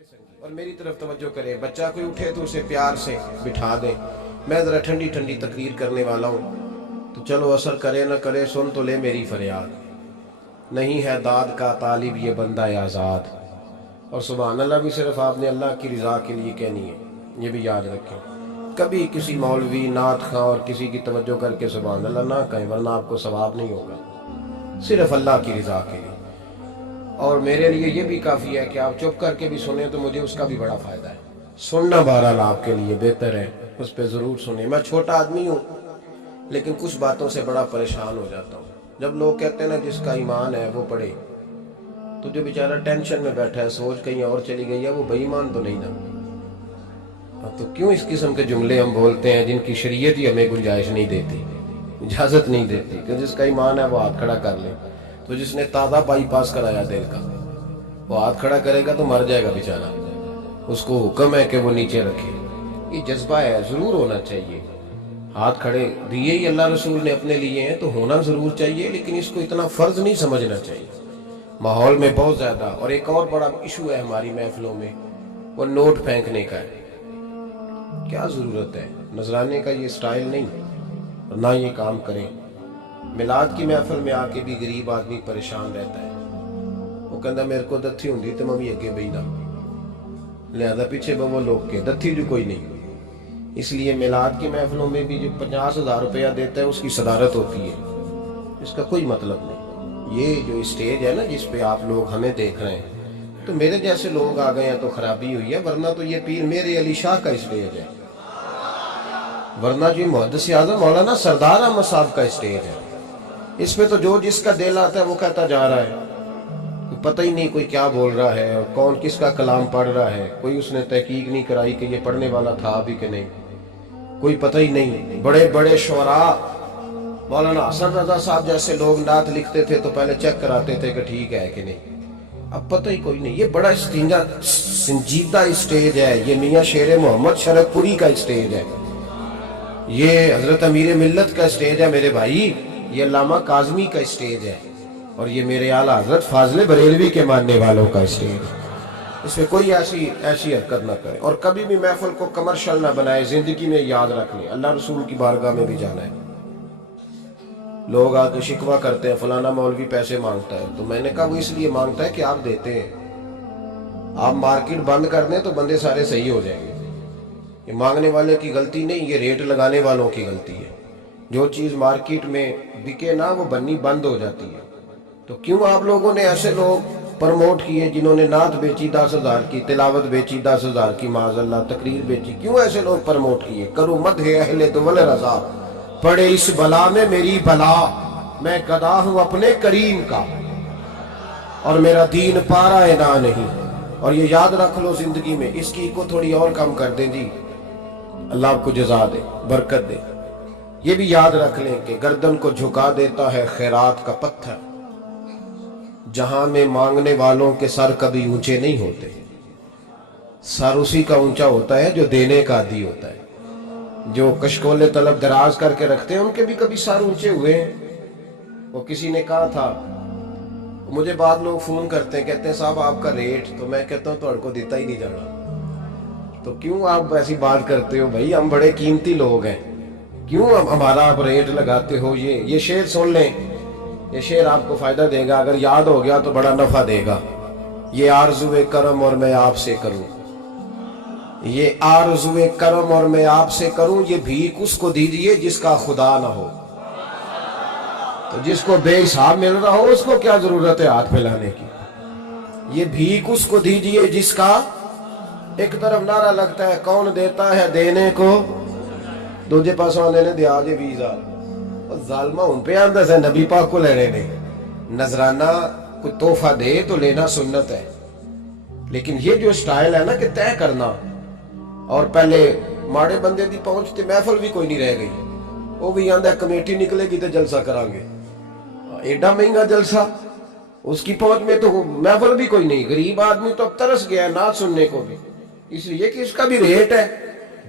اور میری طرف توجہ کریں. بچہ کوئی اٹھے تو اسے پیار سے بٹھا دیں. میں ذرا ٹھنڈی ٹھنڈی تقریر کرنے والا ہوں تو چلو اثر کرے نہ کرے سن تو لے میری فریاد. نہیں ہے داد کا طالب یہ بندہ آزاد. اور سبحان اللہ بھی صرف آپ نے اللہ کی رضا کے لیے کہنی ہے. یہ بھی یاد رکھیں. کبھی کسی مولوی نعت خواں اور کسی کی توجہ کر کے سبحان اللہ نہ کہیں ورنہ آپ کو ثواب نہیں ہوگا. صرف اللہ کی رضا کے لیے. اور میرے لیے یہ بھی کافی ہے کہ آپ چپ کر کے بھی سنیں تو مجھے اس کا بھی بڑا فائدہ ہے. سننا بہرحال آپ کے لیے بہتر ہے, اس پہ ضرور سنیں. میں چھوٹا آدمی ہوں لیکن کچھ باتوں سے بڑا پریشان ہو جاتا ہوں. جب لوگ کہتے ہیں نا جس کا ایمان ہے وہ پڑھے, تو جو بیچارہ ٹینشن میں بیٹھا ہے سوچ کہیں اور چلی گئی ہے وہ بے ایمان تو نہیں نا. تو کیوں اس قسم کے جملے ہم بولتے ہیں جن کی شریعت ہی ہمیں گنجائش نہیں دیتی, اجازت نہیں دیتی کہ جس کا ایمان ہے وہ ہاتھ کھڑا کر لے. تو جس نے تازہ بائی پاس کرایا دل کا وہ ہاتھ کھڑا کرے گا تو مر جائے گا بیچارہ. اس کو حکم ہے کہ وہ نیچے رکھے. یہ جذبہ ہے, ضرور ہونا چاہیے. ہاتھ کھڑے دیے ہی اللہ رسول نے اپنے لیے ہیں تو ہونا ضرور چاہیے, لیکن اس کو اتنا فرض نہیں سمجھنا چاہیے. ماحول میں بہت زیادہ. اور ایک اور بڑا ایشو ہے ہماری محفلوں میں, وہ نوٹ پھینکنے کا ہے. کیا ضرورت ہے؟ نذرانے کا یہ سٹائل نہیں, نہ یہ کام کریں. میلاد کی محفل میں آ کے بھی غریب آدمی پریشان رہتا ہے. وہ کہندا میرے کو دتھی ہوندی تو میں بھی اگے بہنا, لہذا پیچھے وہ لوگ کے دتھی جو کوئی نہیں. اس لیے میلاد کی محفلوں میں بھی جو 50,000 روپیہ دیتا ہے اس کی صدارت ہوتی ہے, اس کا کوئی مطلب نہیں. یہ جو اسٹیج ہے نا جس پہ آپ لوگ ہمیں دیکھ رہے ہیں, تو میرے جیسے لوگ آ گئے ہیں تو خرابی ہوئی ہے, ورنہ تو یہ پیر میرے علی شاہ کا اسٹیج ہے. ورنہ جو محدث اعظم مولانا سردار احمد صاحب کا اسٹیج ہے. اس پہ تو جو جس کا دل آتا ہے وہ کہتا جا رہا ہے. پتہ ہی نہیں کوئی کیا بول رہا ہے اور کون کس کا کلام پڑھ رہا ہے. کوئی اس نے تحقیق نہیں کرائی کہ یہ پڑھنے والا تھا بھی کہ نہیں, کوئی پتہ ہی نہیں. بڑے بڑے شعراء مولانا حسن رضا صاحب جیسے لوگ نعت لکھتے تھے تو پہلے چیک کراتے تھے کہ ٹھیک ہے کہ نہیں. اب پتہ ہی کوئی نہیں. یہ بڑا سنجیدہ اسٹیج ہے. یہ میاں شیر محمد شرف پوری کا اسٹیج ہے. یہ حضرت امیر ملت کا اسٹیج ہے میرے بھائی. یہ علامہ کاظمی کا اسٹیج ہے. اور یہ میرے اعلیٰ حضرت فاضل بریلوی کے ماننے والوں کا اسٹیج ہے. اس میں کوئی ایسی حرکت نہ کرے. اور کبھی بھی محفل کو کمرشل نہ بنائے. زندگی میں یاد رکھ لیں اللہ رسول کی بارگاہ میں بھی جانا ہے. لوگ آ کے شکوہ کرتے ہیں فلانا مولوی پیسے مانگتا ہے, تو میں نے کہا وہ اس لیے مانگتا ہے کہ آپ دیتے ہیں. آپ مارکیٹ بند کر دیں تو بندے سارے صحیح ہو جائیں گے. یہ مانگنے والے کی غلطی نہیں, یہ ریٹ لگانے والوں کی غلطی ہے. جو چیز مارکیٹ میں بکے نہ وہ بننی بند ہو جاتی ہے. تو کیوں آپ لوگوں نے ایسے لوگ پرموٹ کیے جنہوں نے نعت بیچی 10,000 کی, تلاوت بیچی 10,000 کی, معاذ اللہ تقریر بیچی, کیوں ایسے لوگ پرموٹ کیے؟ کرو مدح اہل دول رضا, پڑے اس بلا میں میری بلا, میں گدا ہوں اپنے کریم کا اور میرا دین پارا انا نہیں. اور یہ یاد رکھ لو زندگی میں, اس کی کو تھوڑی اور کم کر دیں جی, اللہ آپ کو جزا دے, برکت دے. یہ بھی یاد رکھ لیں کہ گردن کو جھکا دیتا ہے خیرات کا پتھر, جہاں میں مانگنے والوں کے سر کبھی اونچے نہیں ہوتے. سر اسی کا اونچا ہوتا ہے جو دینے کا عادی ہوتا ہے. جو کشکول طلب دراز کر کے رکھتے ہیں ان کے بھی کبھی سر اونچے ہوئے ہیں. وہ کسی نے کہا تھا, مجھے بعد لوگ فون کرتے ہیں کہتے ہیں صاحب آپ کا ریٹ, تو میں کہتا ہوں تو کو دیتا ہی نہیں جانا. تو کیوں آپ ایسی بات کرتے ہو بھائی, ہم بڑے قیمتی لوگ ہیں, کیوں ہمارا آپ ریٹ لگاتے ہو؟ یہ شعر سن لیں, یہ شعر آپ کو فائدہ دے گا, اگر یاد ہو گیا تو بڑا نفع دے گا. یہ آرزو کرم اور میں آپ سے کروں, یہ آرزو کرم اور میں آپ سے کروں, یہ بھیک اس کو دیجئے جس کا خدا نہ ہو. تو جس کو بے حساب مل رہا ہو اس کو کیا ضرورت ہے ہاتھ پھیلانے کی. یہ بھیک اس کو دیجئے جس کا, ایک طرف نعرہ لگتا ہے کون دیتا ہے دینے کو, دوجے پاس آنے نے دیا جے 20,000. ظالمہ ان پہ آندہ سے نبی پاک کو لینے نے. نذرانہ کوئی تحفہ دے تو لینا سنت ہے, لیکن یہ جو سٹائل ہے نا کہ طے کرنا, اور پہلے ماڑے بندے دی پہنچتے محفل بھی کوئی نہیں رہ گئی, وہ بھی آندہ کمیٹی نکلے گی تو جلسہ کران گے. ایڈا مہنگا جلسہ, اس کی پہنچ میں تو محفل بھی کوئی نہیں. غریب آدمی تو اب ترس گیا ہے نعت سننے کو بھی, اس لیے کہ اس کا بھی ریٹ ہے.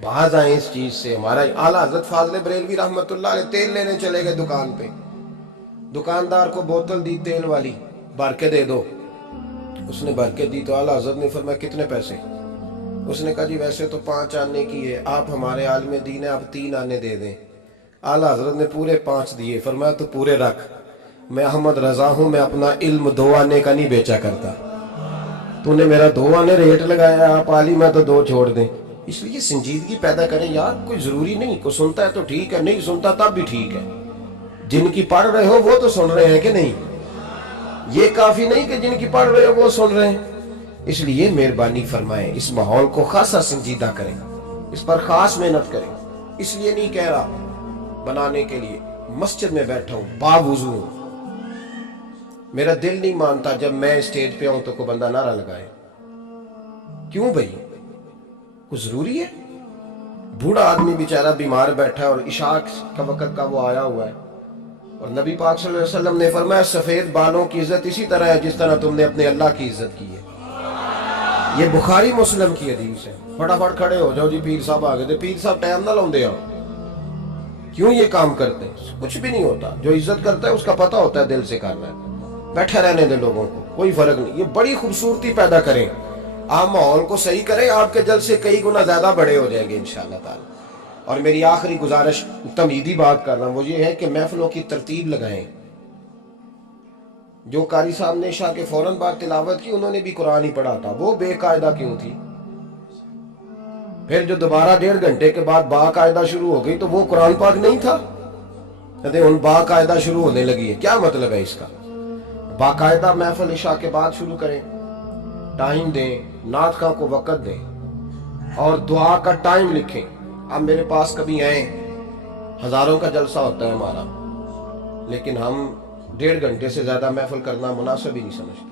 باز آئیں اس چیز سے. ہمارا اعلیٰ حضرت فاضل بریلوی رحمت اللہ علیہ تیل لینے چلے گئے دکان پہ, دکاندار کو بوتل دی تیل والی, بھر کے دے دو. اس نے بھر کے دی تو اعلیٰ حضرت نے فرمایا کتنے پیسے؟ اس نے کہا جی ویسے تو 5 آنے کی ہے، آپ ہمارے عالم دین ہیں، آپ 3 آنے دے دیں۔ اعلیٰ حضرت نے پورے 5 دیے، فرمایا تو پورے رکھ، میں احمد رضا ہوں، میں اپنا علم 2 آنے کا نہیں بیچا کرتا، تو نے میرا 2 آنے ریٹ لگایا، آپ عالم ہے تو 2 چھوڑ دیں۔ اس لیے سنجیدگی پیدا کریں یار، کوئی ضروری نہیں، کوئی سنتا ہے تو ٹھیک ہے، نہیں سنتا تب بھی ٹھیک ہے، جن کی پڑھ رہے ہو وہ تو سن رہے ہیں کہ نہیں، یہ کافی نہیں کہ جن کی پڑھ رہے ہو وہ سن رہے ہیں۔ اس لیے مہربانی فرمائیں، اس ماحول کو خاصا سنجیدہ کریں، اس پر خاص محنت کریں۔ اس لیے نہیں کہہ رہا بنانے کے لیے، مسجد میں بیٹھا ہوں، باوضو ہوں، میرا دل نہیں مانتا جب میں اسٹیج پہ ہوں تو کوئی بندہ نعرہ لگائے۔ کیوں بھائی، کچھ ضروری ہے؟ بوڑھا آدمی بیچارہ بیمار بیٹھا ہے اور عشاء کا وقت کا وہ آیا ہوا ہے، اور نبی پاک صلی اللہ علیہ وسلم نے فرمایا سفید بالوں کی عزت اسی طرح ہے جس طرح تم نے اپنے اللہ کی عزت کی ہے۔ یہ بخاری مسلم کی حدیث ہے۔ فٹافٹ کھڑے ہو جاؤ جی پیر صاحب آ گئے تھے، پیر صاحب ٹائم نہ لاؤں دے آؤ، کیوں یہ کام کرتے ہیں؟ کچھ بھی نہیں ہوتا، جو عزت کرتا ہے اس کا پتہ ہوتا ہے دل سے کرنا ہے، بیٹھے رہنے دے لوگوں کو، کوئی فرق نہیں۔ یہ بڑی خوبصورتی پیدا کریں، آپ ماحول کو صحیح کریں، آپ کے جلسے کئی گنا زیادہ بڑے ہو جائیں گے انشاءاللہ تعالی۔ اور میری آخری گزارش، تمہیدی بات کر رہا ہوں، وہ یہ ہے کہ محفلوں کی ترتیب لگائیں۔ جو قاری صاحب نے عشاء کے فوراً بعد تلاوت کی، انہوں نے بھی قرآن ہی پڑھا تھا، وہ بے قاعدہ کیوں تھی؟ پھر جو دوبارہ 1.5 گھنٹے کے بعد باقاعدہ شروع ہو گئی تو وہ قرآن پاک نہیں تھا؟ کہتے ہیں ان باقاعدہ شروع ہونے لگی ہے، کیا مطلب ہے اس کا؟ باقاعدہ محفل عشاء کے بعد شروع کریں، ٹائم دیں، نعت خواں کو وقت دیں، اور دعا کا ٹائم لکھیں۔ آپ میرے پاس کبھی آئیں، ہزاروں کا جلسہ ہوتا ہے ہمارا، لیکن ہم 1.5 گھنٹے سے زیادہ محفل کرنا مناسب ہی نہیں سمجھتے،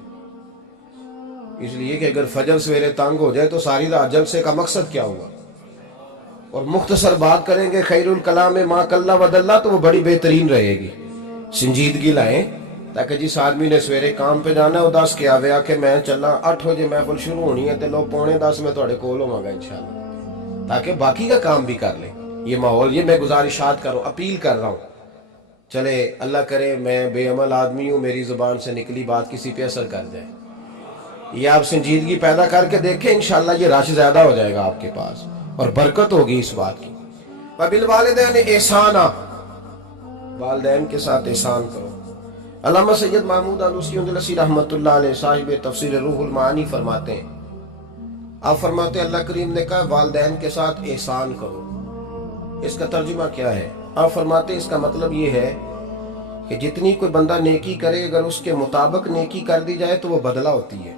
اس لیے کہ اگر فجر سویرے تنگ ہو جائے تو ساری رات جلسے کا مقصد کیا ہوا؟ اور مختصر بات کریں گے خیر الکلام ما قل و دل، تو وہ بڑی بہترین رہے گی۔ سنجیدگی لائیں تاکہ جس آدمی نے سویرے کام پہ جانا ہے وہ 10 کے آوے آ کہ میں چلا 8 بجے محفل شروع ہونی ہے تے لو 9:45 میں تھوڑے کول ہوں گا انشاءاللہ، تاکہ باقی کا کام بھی کر لیں۔ یہ ماحول، یہ میں گزارشات کر رہا ہوں، اپیل کر رہا ہوں۔ چلے اللہ کرے میں بے عمل آدمی ہوں، میری زبان سے نکلی بات کسی پہ اثر کر جائے، یہ آپ سنجیدگی پیدا کر کے دیکھیں، انشاءاللہ یہ رش زیادہ ہو جائے گا آپ کے پاس، اور برکت ہوگی اس بات کی۔ وَبِالْوَالِدَيْنِ احسانا، والدین کے ساتھ احسان کرو۔ علامہ سید محمود آلوسی اندلسی رحمۃ اللہ علیہ صاحب تفسیر روح المعانی فرماتے ہیں، آپ فرماتے ہیں اللہ کریم نے کہا والدین کے ساتھ احسان کرو، اس کا ترجمہ کیا ہے؟ آپ فرماتے ہیں اس کا مطلب یہ ہے کہ جتنی کوئی بندہ نیکی کرے، اگر اس کے مطابق نیکی کر دی جائے تو وہ بدلہ ہوتی ہے،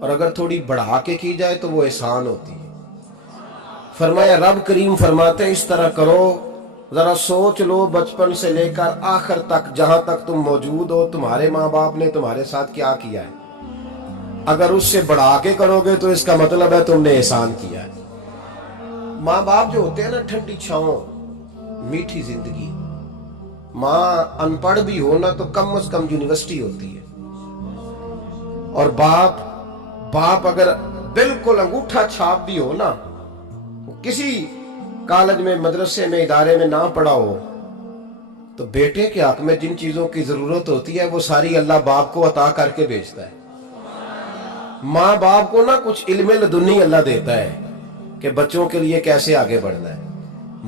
اور اگر تھوڑی بڑھا کے کی جائے تو وہ احسان ہوتی ہے۔ فرمایا رب کریم فرماتے ہیں اس طرح کرو، ذرا سوچ لو بچپن سے لے کر آخر تک جہاں تک تم موجود ہو تمہارے ماں باپ نے تمہارے ساتھ کیا کیا ہے، اگر اس سے بڑھا کے کرو گے تو اس کا مطلب ہے تم نے احسان کیا ہے۔ ماں باپ جو ہوتے ہیں نا، ٹھنڈی چھاؤں، میٹھی زندگی، ماں ان پڑھ بھی ہو نا تو کم از کم یونیورسٹی ہوتی ہے، اور باپ اگر بالکل انگوٹھا چھاپ بھی ہو نا، کسی کالج میں مدرسے میں ادارے میں نہ پڑھا ہو، تو بیٹے کے حق میں جن چیزوں کی ضرورت ہوتی ہے وہ ساری اللہ باپ کو عطا کر کے بھیجتا ہے۔ ماں باپ کو نا کچھ علم لدنی اللہ دیتا ہے کہ بچوں کے لیے کیسے آگے بڑھنا ہے۔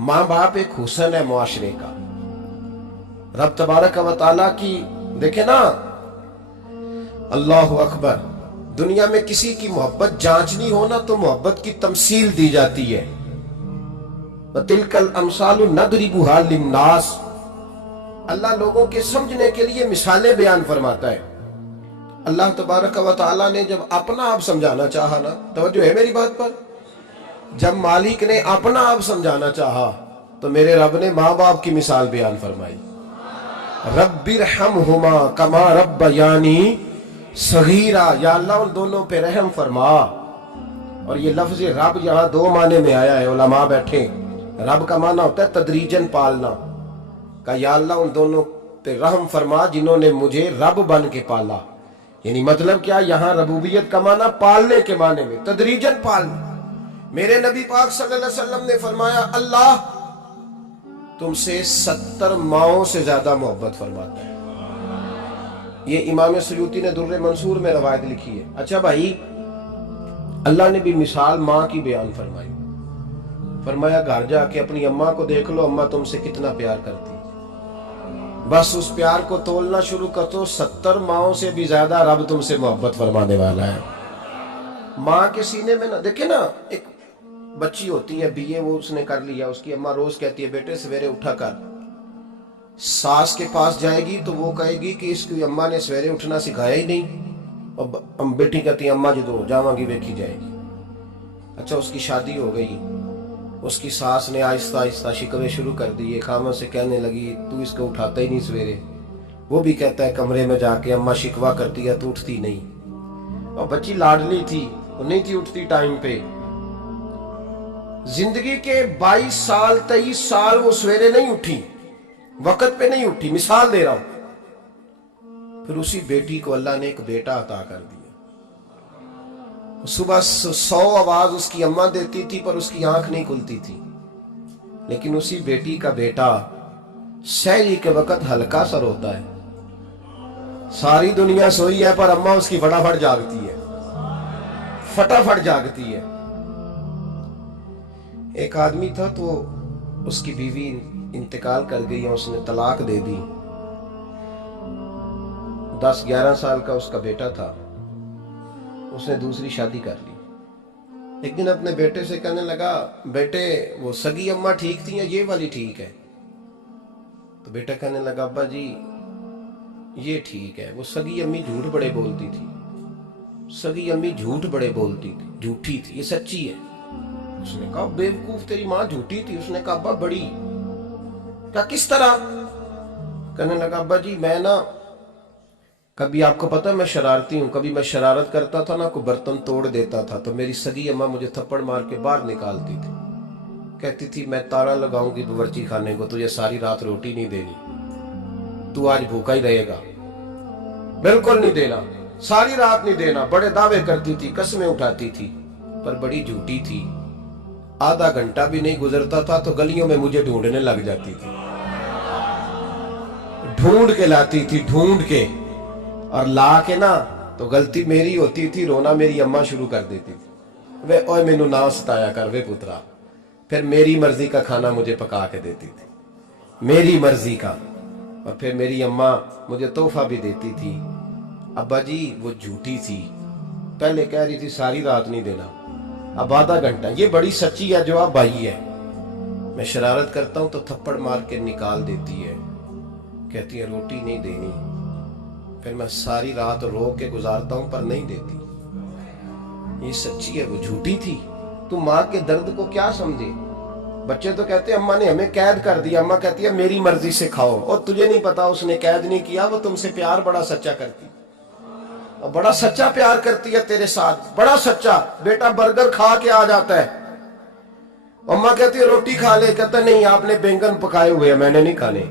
ماں باپ ایک حسن ہے معاشرے کا۔ رب تبارک و تعالیٰ کی دیکھیں نا، اللہ اکبر، دنیا میں کسی کی محبت جانچنی ہو نا تو محبت کی تمثیل دی جاتی ہے، وَتِلْكَ الْأَمْثَالُ نَضْرِبُهَا لِلنَّاسِ، اللہ لوگوں کے سمجھنے کے لیے مثالیں بیان فرماتا ہے۔ اللہ تبارک و تعالیٰ نے جب اپنا آپ سمجھانا چاہا نا، توجہ ہے میری بات پر، جب مالک نے اپنا آپ سمجھانا چاہا تو میرے رب نے ماں باپ کی مثال بیان فرمائی، رب ارحمہما کما ربیانی صغیرا، یا اللہ ان دونوں پہ رحم فرما۔ اور یہ لفظ رب یہاں 2 معنی میں آیا ہے، علماء بیٹھے، رب کا معنی ہوتا ہے تدریجن پالنا، کہ یا اللہ ان دونوں پہ رحم فرما جنہوں نے مجھے رب بن کے پالا۔ یعنی مطلب کیا، یہاں ربوبیت کا معنی پالنے کے معنی میں، تدریجن پالنا۔ میرے نبی پاک صلی اللہ علیہ وسلم نے فرمایا اللہ تم سے 70 ماؤں سے زیادہ محبت فرماتا ہے۔ یہ امام سیوطی نے در منصور میں روایت لکھی ہے. اچھا بھائی، اللہ نے بھی مثال ماں کی بیان فرمائی. فرمایا گھر جا کے اپنی اماں کو دیکھ لو، اماں تم سے کتنا پیار کرتی. بس اس پیار کو تولنا شروع کر دو، 70 ماؤں سے بھی زیادہ رب تم سے محبت فرمانے والا ہے. ماں کے سینے میں نا، دیکھیں نا، ایک بچی ہوتی ہے BA، وہ اس نے کر لیا، اس کی اماں روز کہتی ہے بیٹے سویرے اٹھا کر. ساس کے پاس جائے گی تو وہ کہے گی کہ اس کی اماں نے سویرے اٹھنا سکھایا ہی نہیں، اور بیٹی کہتی ہے اماں جدو جاواں گی ویکھی جائے گی. اچھا اس کی شادی ہو گئی، اس کی ساس نے آہستہ آہستہ شکوے شروع کر دیے، خامن سے کہنے لگی تو اس کو اٹھاتا ہی نہیں سویرے. وہ بھی کہتا ہے کمرے میں جا کے اماں شکوہ کرتی ہے تو اٹھتی نہیں. اور بچی لاڈلی تھی، وہ نہیں تھی اٹھتی ٹائم پہ. زندگی کے 22 سال 23 سال وہ سویرے نہیں اٹھی، وقت پہ نہیں اٹھی. مثال دے رہا ہوں. پھر اسی بیٹی کو اللہ نے ایک بیٹا عطا کر دیا. صبح 100 آواز اس کی اماں دیتی تھی پر اس کی آنکھ نہیں کھلتی تھی. لیکن اسی بیٹی کا بیٹا سحری کے وقت ہلکا سر ہوتا ہے، ساری دنیا سوئی ہے پر اماں اس کی فٹافٹ جاگتی ہے، فٹافٹ جاگتی ہے. ایک آدمی تھا تو اس کی بیوی انتقال کر گئی اور اس نے طلاق دے دی. 10-11 سال کا اس کا بیٹا تھا، اس نے دوسری شادی کر لی. ایک دن اپنے بیٹے سے کہنے لگا بیٹے وہ سگی اماں ٹھیک تھی یا یہ والی ٹھیک ہے؟ تو بیٹا کہنے لگا ابا جی یہ ٹھیک ہے، وہ سگی امی جھوٹ بڑے بولتی تھی، سگی امی جھوٹ بڑے بولتی تھی، جھوٹی تھی، یہ سچی ہے. اس نے کہا بے وقوف تیری ماں جھوٹی تھی. اس نے کہا ابا بڑی. کہا کس طرح؟ کہنے لگا ابا جی میں نا کبھی، آپ کو پتا میں شرارتی ہوں، کبھی میں شرارت کرتا تھا نا، کوئی برتن توڑ دیتا تھا تو میری سگی اماں مجھے تھپڑ مار کے باہر نکالتی تھی. کہتی تھی میں تالا لگاؤں گی باورچی خانے کو، تجھے ساری رات روٹی نہیں دینی، تو آج بھوکا ہی رہے گا، بالکل نہیں دینا، ساری رات نہیں دینا. بڑے دعوے کرتی تھی، قسمیں اٹھاتی تھی، پر بڑی جھوٹی تھی. آدھا گھنٹہ بھی نہیں گزرتا تھا تو گلیوں میں مجھے ڈھونڈنے لگ جاتی تھی، ڈھونڈ کے لاتی تھی، ڈھونڈ کے، اور لا کے نا تو غلطی میری ہوتی تھی، رونا میری اماں شروع کر دیتی تھی. وے اوے مینو نہ ستایا کر وے پترا. پھر میری مرضی کا کھانا مجھے پکا کے دیتی تھی، میری مرضی کا. اور پھر میری اماں مجھے تحفہ بھی دیتی تھی. ابا جی وہ جھوٹی تھی، پہلے کہہ رہی تھی ساری رات نہیں دینا، اب آدھا گھنٹہ. یہ بڑی سچی ہے، جواب بھائی ہے. میں شرارت کرتا ہوں تو تھپڑ مار کے نکال دیتی ہے، کہتی ہے روٹی نہیں دینی. پھر میں ساری رات رو کے گزارتا ہوں پر نہیں دیتی. یہ سچی ہے، وہ جھوٹی تھی. تو ماں کے درد کو کیا سمجھے؟ بچے تو کہتے ہیں اماں نے ہمیں قید کر دیا، اماں کہتی ہے میری مرضی سے کھاؤ. اور تجھے نہیں پتا اس نے قید نہیں کیا، وہ تم سے پیار بڑا سچا کرتی، اور بڑا سچا پیار کرتی ہے تیرے ساتھ، بڑا سچا. بیٹا برگر کھا کے آ جاتا ہے، اماں کہتی ہے روٹی کھا لے، کہتا ہے نہیں آپ نے بینگن پکائے ہوئے ہیں میں نے نہیں کھانے.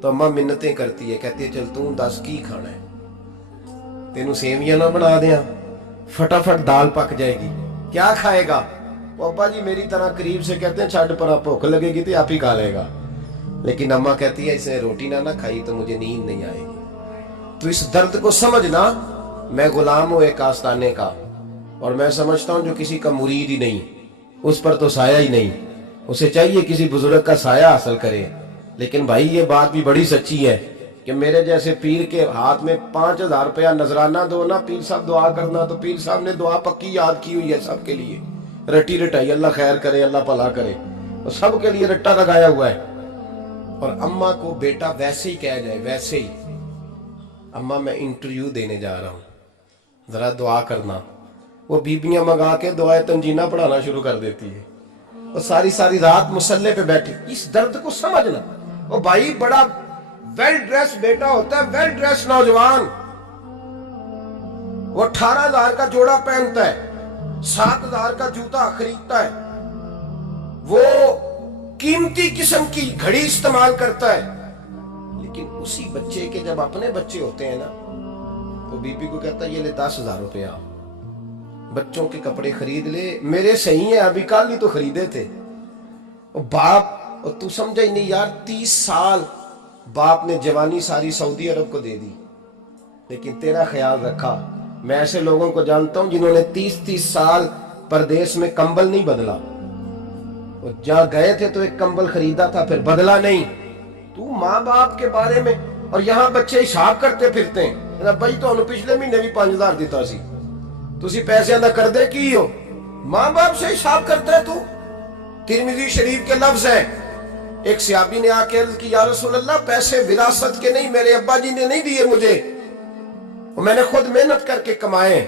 تو اماں منتیں کرتی ہے، کہتی ہے چل تم 10 کی کھانا ہے، تینوں سیویاں نہ بنا دیاں، فٹافٹ دال پک جائے گی، کیا کھائے گا؟ ابا جی میری طرح قریب سے کہتے ہیں چھڈ پر، بھوک لگے گی تو آپ ہی کھا لے گا. لیکن اماں کہتی ہے اس نے روٹی نہ کھائی تو مجھے نیند نہیں آئے گی. تو اس درد کو سمجھنا. میں غلام ہوں ایک آستانے کا، اور میں سمجھتا ہوں جو کسی کا مرید ہی نہیں اس پر تو سایہ ہی نہیں، اسے چاہیے کسی بزرگ کا سایہ حاصل کرے. لیکن بھائی یہ بات بھی بڑی سچی ہے کہ میرے جیسے پیر کے ہاتھ میں 5000 روپیہ نذرانہ دو نا، پیر صاحب دعا کرنا، تو پیر صاحب نے دعا پکی یاد کی ہوئی ہے سب کے لیے، رٹی رٹائی، اللہ خیر کرے اللہ بھلا کرے، اور سب کے لیے رٹا لگایا ہوا ہے. اور اماں کو بیٹا ویسے ہی کہہ جائے، ویسے ہی اماں میں انٹرویو دینے جا رہا ہوں ذرا دعا کرنا، وہ بیبیاں منگا کے دعائے تنجینہ پڑھانا شروع کر دیتی ہے، وہ ساری ساری رات مسلح پہ بیٹھی. اس درد کو سمجھنا. وہ بھائی بڑا ویل ڈریس بیٹا ہوتا ہے، ویل ڈریس نوجوان، وہ 18,000 کا جوڑا پہنتا ہے، 7,000 کا جوتا خریدتا ہے، وہ قیمتی قسم کی گھڑی استعمال کرتا ہے. لیکن اسی بچے کے جب اپنے بچے ہوتے ہیں نا تو بی بی کو کہتا ہے یہ لے 10,000 روپیہ، بچوں کے کپڑے خرید لے، میرے صحیح ہیں ابھی کل ہی تو خریدے تھے. باپ، اور تو سمجھا ہی نہیں یار، 30 سال باپ نے جوانی ساری سعودی عرب کو دے دی، لیکن تیرا خیال رکھا. میں ایسے لوگوں کو جانتا ہوں جنہوں نے 30 سال پردیس میں کمبل نہیں بدلا. وہ جہاں گئے تھے تو ایک کمبل خریدا تھا پھر بدلا نہیں. تو ماں باپ کے بارے میں, اور یہاں بچے حساب کرتے پھرتے ہیں بھائی تو انہوں پچھلے مہینے بھی 5000 دیتا سی, تسی پیسے ادا کر دے کی ہو. ماں باپ سے حساب کرتا ہے تو. ترمذی شریف کے لفظ ہیں, ایک صحابی نے آ کے عرض کی یا رسول اللہ پیسے وراثت کے نہیں, میرے ابا جی نے نہیں دیے مجھے, میں نے خود محنت کر کے کمائے.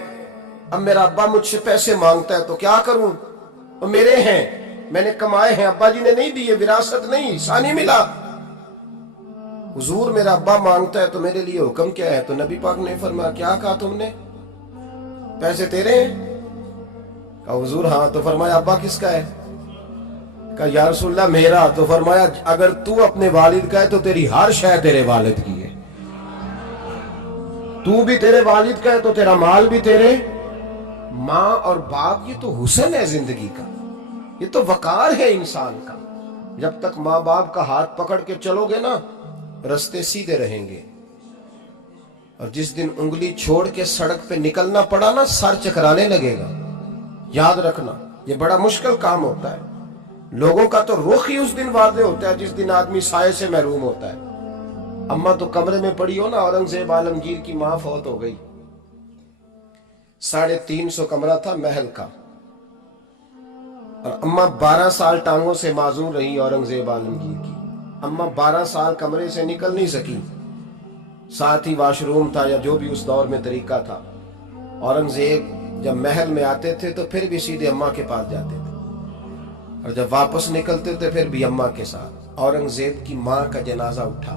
اب میرا ابا مجھ سے پیسے مانگتا ہے تو کیا کروں, وہ میرے ہیں, میں نے کمائے ہیں, ابا جی نے نہیں دیے, وراثت نہیں, حصہ نہیں ملا. حضور میرا ابا مانگتا ہے تو میرے لیے حکم کیا ہے؟ تو نبی پاک نے فرمایا کیا کہا تم نے, پیسے تیرے ہیں؟ کہا حضور ہاں. تو فرمایا ابا کس کا ہے؟ کہا یا رسول اللہ میرا. تو فرمایا اگر تو اپنے والد کا ہے تو تیری ہر شے تیرے والد کی ہے, تو بھی تیرے والد کا ہے تو تیرا مال بھی تیرے. ماں اور باپ یہ تو حسن ہے زندگی کا, یہ تو وقار ہے انسان کا. جب تک ماں باپ کا ہاتھ پکڑ کے چلو گے نا رستے سیدھے رہیں گے, اور جس دن انگلی چھوڑ کے سڑک پہ نکلنا پڑا نا سر چکرانے لگے گا. یاد رکھنا یہ بڑا مشکل کام ہوتا ہے. لوگوں کا تو رخ ہی اس دن واضح ہوتا ہے جس دن آدمی سائے سے محروم ہوتا ہے. اماں تو کمرے میں پڑی ہو نا, اورنگزیب عالمگیر کی ماں فوت ہو گئی, 350 کمرہ تھا محل کا, اور اماں 12 سال ٹانگوں سے معذور رہی اورنگزیب عالمگیر کی. اماں 12 سال کمرے سے نکل نہیں سکی, ساتھ ہی واش روم تھا یا جو بھی اس دور میں طریقہ تھا. اورنگزیب جب محل میں آتے تھے تو پھر بھی سیدھے اماں کے پاس جاتے تھے, اور جب واپس نکلتے تھے پھر بھی اماں کے ساتھ. اورنگزیب کی ماں کا جنازہ اٹھا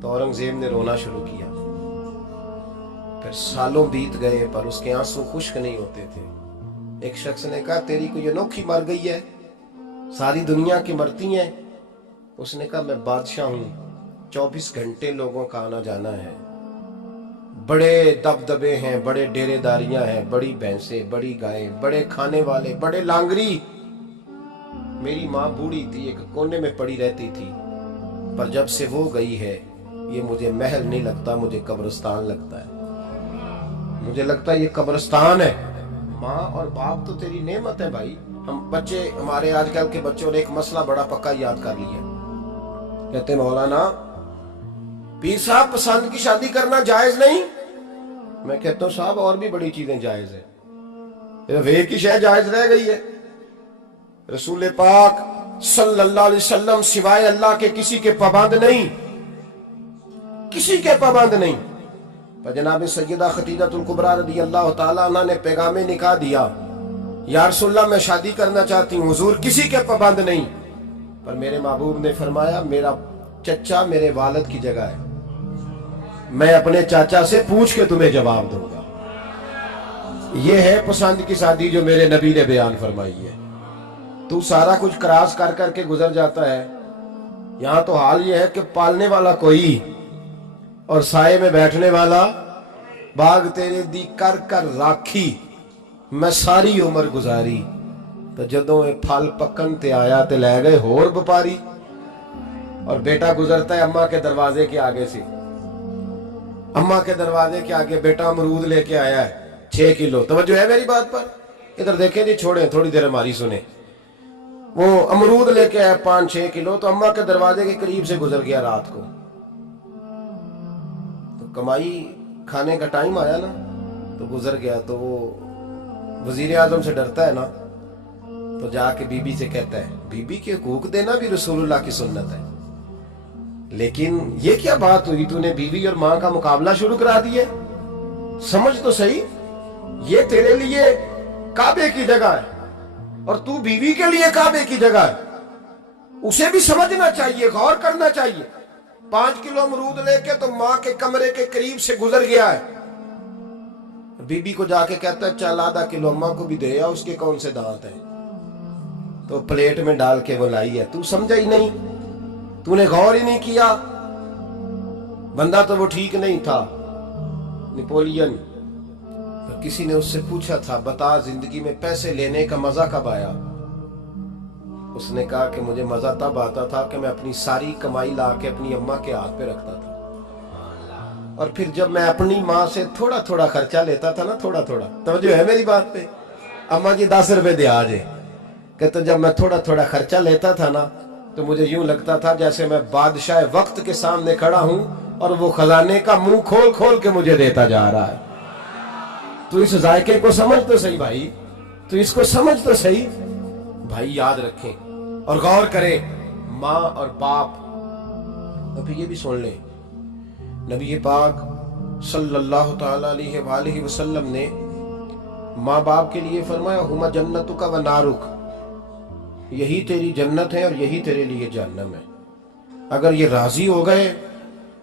تو اورنگزیب نے رونا شروع کیا. پھر سالوں بیت گئے پر اس کے آنسو خشک نہیں ہوتے تھے. ایک شخص نے کہا تیری کوئی انوکھی مر گئی ہے, ساری دنیا کی مرتی ہیں. اس نے کہا میں بادشاہ ہوں, 24 گھنٹے لوگوں کا آنا جانا ہے, بڑے دبدبے ہیں, بڑے ڈیرے داریاں ہیں, بڑی بھینسیں, بڑی گائیں, بڑے کھانے والے, بڑے لانگری. میری ماں بوڑھی تھی, ایک کونے میں پڑی رہتی تھی, پر جب سے وہ گئی ہے یہ مجھے محل نہیں لگتا, مجھے قبرستان لگتا ہے. مجھے لگتا ہے یہ قبرستان ہے. ماں اور باپ تو تیری نعمت ہے بھائی. ہم بچے, ہمارے آج کل کے بچوں نے ایک مسئلہ بڑا پکا یاد کر لیا, کہتے مولانا پیر صاحب پسند کی شادی کرنا جائز نہیں. میں کہتا ہوں صاحب اور بھی بڑی چیزیں جائز ہیں, ایک ہی شے جائز رہ گئی ہے. رسول پاک صلی اللہ علیہ وسلم سوائے اللہ کے کسی کے پابند نہیں, کسی کے پابند نہیں. پر جناب سیدہ خدیجہ الکبریٰ رضی اللہ تعالیٰ عنہ نے پیغام نکاح دیا, یا رسول اللہ میں شادی کرنا چاہتی ہوں. حضور کسی کے پابند نہیں, پر میرے محبوب نے فرمایا میرا چچا میرے والد کی جگہ ہے, میں اپنے چاچا سے پوچھ کے تمہیں جواب دوں گا. یہ ہے پسند کی شادی جو میرے نبی نے بیان فرمائی ہے. تو سارا کچھ کراس کر کر کے گزر جاتا ہے. یہاں تو حال یہ ہے کہ پالنے والا کوئی اور سائے میں بیٹھنے والا. باغ تیرے دی کر کر راکھی میں ساری عمر گزاری, تو جدوں اے پھل پکن تے آیا تے لے گئے ہور بپاری. اور بیٹا گزرتا ہے اماں کے دروازے کے آگے سے, اماں کے دروازے کے آگے بیٹا امرود لے کے آیا ہے 6 کلو. توجہ ہے میری بات پر؟ ادھر دیکھیں جی, چھوڑیں تھوڑی دیر ہماری سنیں. وہ امرود لے کے آیا 5-6 کلو, تو اماں کے دروازے کے قریب سے گزر گیا رات کو. تو کمائی کھانے کا ٹائم آیا نا تو گزر گیا. تو وہ وزیر اعظم سے ڈرتا ہے نا, تو جا کے بی بی سے کہتا ہے بی بی کے حقوق دینا بھی رسول اللہ کی سنت ہے. لیکن یہ کیا بات ہوئی, تو نے بیوی اور ماں کا مقابلہ شروع کرا دیے. سمجھ تو صحیح, یہ تیرے لیے کعبے کی جگہ ہے اور تو بیوی کے لیے کعبے کی جگہ ہے. اسے بھی سمجھنا چاہیے, غور کرنا چاہیے. 5 کلو امرود لے کے تو ماں کے کمرے کے قریب سے گزر گیا ہے. بی بی کو جا کے کہتا ہے چل آدھا کلو اماں کو بھی دے, یا اس کے کون سے دانت ہیں. تو پلیٹ میں ڈال کے وہ لائی ہے. تو سمجھا ہی نہیں, تو نے غور ہی نہیں کیا. بندہ تو وہ ٹھیک نہیں تھا, نیپولین. تو کسی نے اس سے پوچھا تھا بتا زندگی میں پیسے لینے کا مزہ کب آیا. اس نے کہا کہ مجھے مزہ تب آتا تھا کہ میں اپنی ساری کمائی لا کے اپنی اماں کے ہاتھ پہ رکھتا تھا. اور پھر جب میں اپنی ماں سے تھوڑا تھوڑا خرچہ لیتا تھا نا، تھوڑا تھوڑا، توجہ ہے میری بات پہ؟ اماں جی 10 روپے دے آ جائے کہ تو جب میں تھوڑا تھوڑا خرچہ لیتا تھا نا تو مجھے یوں لگتا تھا جیسے میں بادشاہ وقت کے سامنے کھڑا ہوں اور وہ خزانے کا منہ کھول کھول کے مجھے دیتا جا رہا ہے۔ تو اس ذائقے کو سمجھ تو صحیح بھائی، تو اس کو سمجھ تو صحیح بھائی، یاد رکھیں اور غور کریں۔ ماں اور باپ، اور پھر یہ بھی سن لیں، نبی پاک صلی اللہ تعالی علیہ وآلہ وسلم نے ماں باپ کے لیے فرمایا ہما جنتک و نارک، یہی تیری جنت ہے اور یہی تیرے لیے جہنم ہے۔ اگر یہ راضی ہو گئے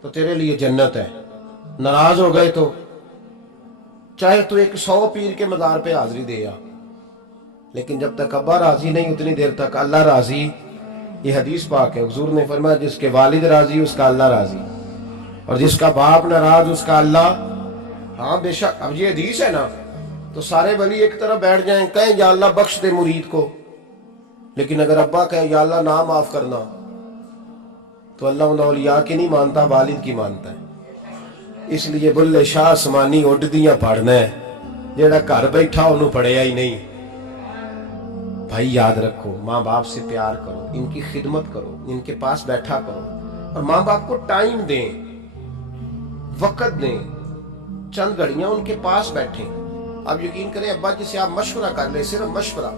تو تیرے لیے جنت ہے، ناراض ہو گئے تو چاہے تو ایک 100 پیر کے مزار پہ حاضری دے آ، لیکن جب تک ابا راضی نہیں اتنی دیر تک اللہ راضی۔ یہ حدیث پاک ہے، حضور نے فرمایا جس کے والد راضی اس کا اللہ راضی، اور جس کا باپ ناراض اس کا اللہ۔ ہاں بے شک، اب یہ حدیث ہے نا تو سارے ولی ایک طرح بیٹھ جائیں، کہیں یا اللہ بخش دے مرید کو، لیکن اگر ابا کہے یا اللہ نہ معاف کرنا تو اللہ ان اولیاء کی نہیں مانتا، والد کی مانتا ہے۔ اس لیے بلے شاہ آسمانی اڈ دیاں پڑھنا ہے، جیڑا گھر بیٹھا انہوں پڑھیا ہی نہیں۔ بھائی یاد رکھو، ماں باپ سے پیار کرو، ان کی خدمت کرو، ان کے پاس بیٹھا کرو، اور ماں باپ کو ٹائم دیں، وقت دیں، چند گھڑیاں ان کے پاس بیٹھیں۔ آپ یقین کریں ابا جی سے آپ مشورہ کر لیں، صرف مشورہ،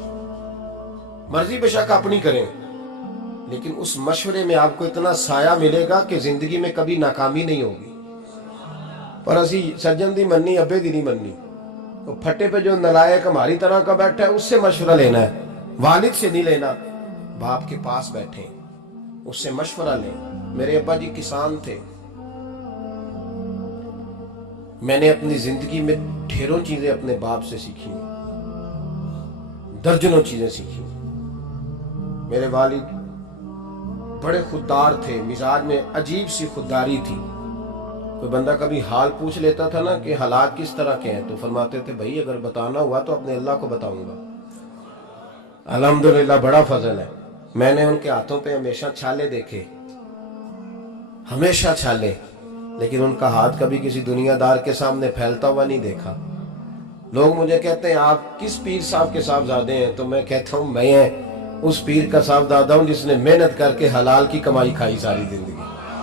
مرضی بے شک اپنی کریں، لیکن اس مشورے میں آپ کو اتنا سایہ ملے گا کہ زندگی میں کبھی ناکامی نہیں ہوگی۔ پر اسی سجن دی مننی ابے دی نہیں مننی، تو پھٹے پہ جو نلائق ہماری طرح کا بیٹھا ہے اس سے مشورہ لینا ہے، والد سے نہیں لینا۔ باپ کے پاس بیٹھیں، اس سے مشورہ لیں۔ میرے ابا جی کسان تھے، میں نے اپنی زندگی میں ڈھیروں چیزیں اپنے باپ سے سیکھی، درجنوں چیزیں سیکھی۔ میرے والد بڑے خوددار تھے، مزاج میں عجیب سی خودداری تھی۔ کوئی بندہ کبھی حال پوچھ لیتا تھا نا کہ حالات کس طرح کے ہیں، تو فرماتے تھے بھائی اگر بتانا ہوا تو اپنے اللہ کو بتاؤں گا۔ الحمدللہ بڑا فضل ہے، میں نے ان کے ہاتھوں پہ ہمیشہ چھالے دیکھے، ہمیشہ چھالے، لیکن ان کا ہاتھ کبھی کسی دنیا دار کے سامنے پھیلتا ہوا نہیں دیکھا۔ لوگ مجھے کہتے ہیں آپ کس پیر صاحب کے صاحبزادے ہیں، تو میں کہتا ہوں میں اس پیر کا صاحبزادہ ہوں جس نے محنت کر کے حلال کی کمائی کھائی ساری زندگی۔